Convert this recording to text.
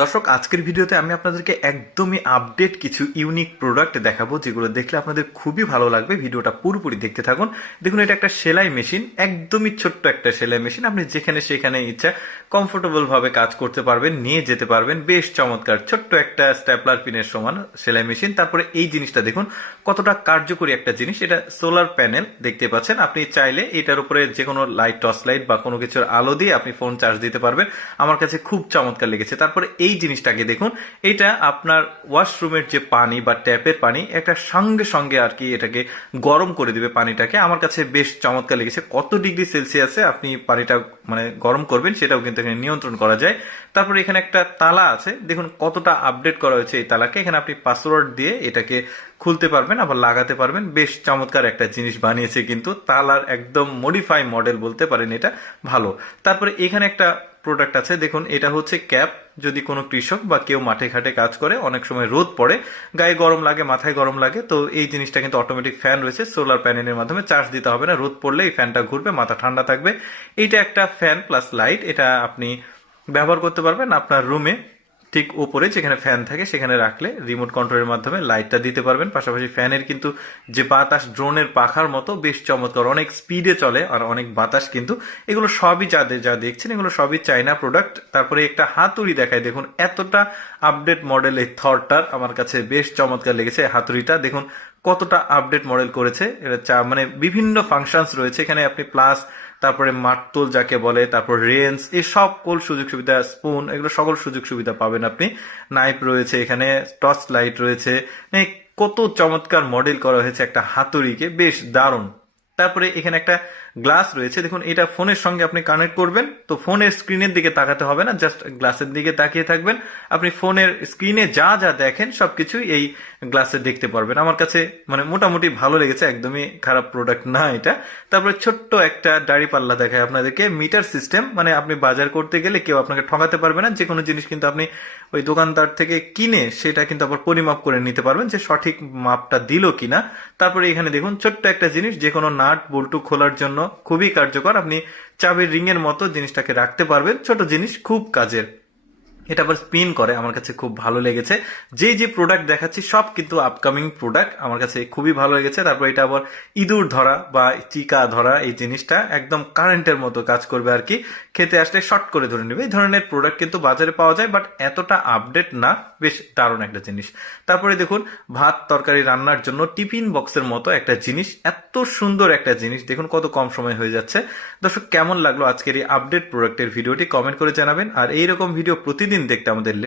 দর্শক, আজকের ভিডিওতে আমি আপনাদেরকে একদমই আপডেট কিছু ইউনিক প্রোডাক্ট দেখাবো, যেগুলো দেখলে আপনাদের খুবই ভালো লাগবে। ভিডিওটা পুরোপুরি দেখতে থাকুন। দেখুন, এটা একটা সেলাই মেশিন, একদমই ছোট্ট একটা সেলাই মেশিন। আপনি যেখানে সেখানে ইচ্ছা কমফোর্টেবল ভাবে কাজ করতে পারবেন, নিয়ে যেতে পারবেন। বেশ চমৎকার, ছোট্ট একটা স্ট্যাপলার পিনের সমান সেলাই মেশিন। তারপরে এই জিনিসটা দেখুন কতটা কার্যকরী একটা জিনিস। এটা সোলার প্যানেল দেখতে পাচ্ছেন। আপনি চাইলে এটার উপরে যে কোনো লাইট, টর্চ লাইট বা কোনো কিছুর আলো দিয়ে আপনি ফোন চার্জ দিতে পারবেন। আমার কাছে খুব চমৎকার লেগেছে। তারপরে এই জিনিসটাকে দেখুন, এটা আপনার ওয়াশরুমের যে পানি বা ট্যাপের পানি, একটা সঙ্গে সঙ্গে আর কি এটাকে গরম করে দিবে পানিটাকে। আমার কাছে বেশ চমৎকার লেগেছে। কত ডিগ্রি সেলসিয়াসে আপনি পানিটা গরম করবেন সেটাও কিন্তু এখানে নিয়ন্ত্রণ করা যায়। তারপরে এখানে একটা তালা আছে, দেখুন কতটা আপডেট করা হয়েছে এই তালাকে। এখানে আপনি পাসওয়ার্ড দিয়ে এটাকে খুলতে পারবেন, আবার লাগাতে পারবেন। বেশ চমৎকার একটা জিনিস বানিয়েছে, কিন্তু তালার একদম মডিফাই মডেল বলতে পারেন, এটা ভালো। তারপরে এখানে একটা প্রোডাক্ট আছে, দেখুন এটা হচ্ছে ক্যাপ। যদি কোনো কৃষক বা কেউ মাঠে ঘাটে কাজ করে, অনেক সময় রোদ পড়ে, গায়ে গরম লাগে, মাথায় গরম লাগে, তো এই জিনিসটা কিন্তু অটোমেটিক ফ্যান রয়েছে, সোলার প্যানেলের মাধ্যমে চার্জ দিতে হবে না। রোদ পড়লে এই ফ্যানটা ঘুরবে, মাথা ঠান্ডা থাকবে। এইটা একটা ফ্যান প্লাস লাইট, এটা আপনি ব্যবহার করতে পারবেন আপনার রুমে। ঠিক উপরে যেখানে ফ্যান থাকে সেখানে রাখলে রিমোট কন্ট্রোলের মাধ্যমে লাইটটা দিতে পারবেন। পাশাপাশি ফ্যানের কিন্তু যে বাতাস ড্রোনের পাখার মতো বেশ চমৎকার, অনেক স্পিডে চলে আর অনেক বাতাস কিন্তু। এগুলো সবই যা দেখছেন এগুলো সবই চাইনা প্রোডাক্ট। তারপরে একটা হাতুড়ি দেখায়, দেখুন এতটা আপডেট মডেল এই থরটার আমার কাছে বেশ চমৎকার লেগেছে। হাতুড়িটা দেখুন কতটা আপডেট মডেল করেছে। এটা বিভিন্ন ফাংশনস রয়েছে এখানে। আপনি প্লাস, তারপরে মাটতোল যাকে বলে, তারপর রেঞ্জ, এই সকল সুযোগ সুবিধা, স্পুন, এগুলো সকল সুযোগ সুবিধা পাবেন আপনি। নাইফ রয়েছে এখানে, টর্চ লাইট রয়েছে। কত চমৎকার মডেল করা হয়েছে একটা হাতুড়িকে, বেশ দারুণ। তারপরে এখানে একটা গ্লাস রয়েছে, দেখুন এটা ফোনের সঙ্গে আপনি কানেক্ট করবেন, তো ফোনের স্ক্রিনের দিকে তাকাতে হবে না, জাস্ট গ্লাসের দিকে তাকিয়ে থাকবেন। আপনি ফোনের স্ক্রিনে যা যা দেখেন সবকিছুই এই গ্লাসে দেখতে পারবেন। আমার কাছে মোটামুটি ভালো লেগেছে, একদমই খারাপ প্রোডাক্ট না এটা। তারপরে ছোট্ট একটা দাড়ি পাল্লা দেখায় আপনাদেরকে, মিটার সিস্টেম, আপনি বাজার করতে গেলে কেউ আপনাকে ঠকাতে পারবে না। যে কোনো জিনিস কিন্তু আপনি ওই দোকানদার থেকে কিনে সেটা কিন্তু আবার পরিমাপ করে নিতে পারবেন যে সঠিক মাপটা দিল কিনা। তারপরে এখানে দেখুন ছোট্ট একটা জিনিস, যে কোনো নাট বল্টু খোলার জন্য খুবই কার্যকর। আপনি চাবির রিং এর মতো জিনিসটাকে রাখতে পারবেন, ছোট জিনিস, খুব কাজের। এটা আবার স্পিন করে, আমার কাছে খুব ভালো লেগেছে। যে প্রোডাক্ট দেখাচ্ছি সব কিন্তু আপকামিং প্রোডাক্ট, আমার কাছে খুবই ভালো লেগেছে। তারপর এটা আবার ইঁদুর ধরা বা চিকা ধরা, এই জিনিসটা একদম কারেন্টের মতো কাজ করবে আর কি। খেতে আসলে শর্ট করে ধরে নেবে। এই ধরনের প্রোডাক্ট কিন্তু বাজারে পাওয়া যায়, বাট এতটা আপডেট না। বেশ দারুণ একটা জিনিস। তারপরে দেখুন ভাত তরকারি রান্নার জন্য টিফিন বক্সের মতো একটা জিনিস, এত সুন্দর একটা জিনিস, দেখুন কত কম সময় হয়ে যাচ্ছে। দর্শক, কেমন লাগলো আজকের এই আপডেট প্রোডাক্টের ভিডিওটি কমেন্ট করে জানাবেন। আর এইরকম ভিডিও প্রতিদিন দেখতে আমাদের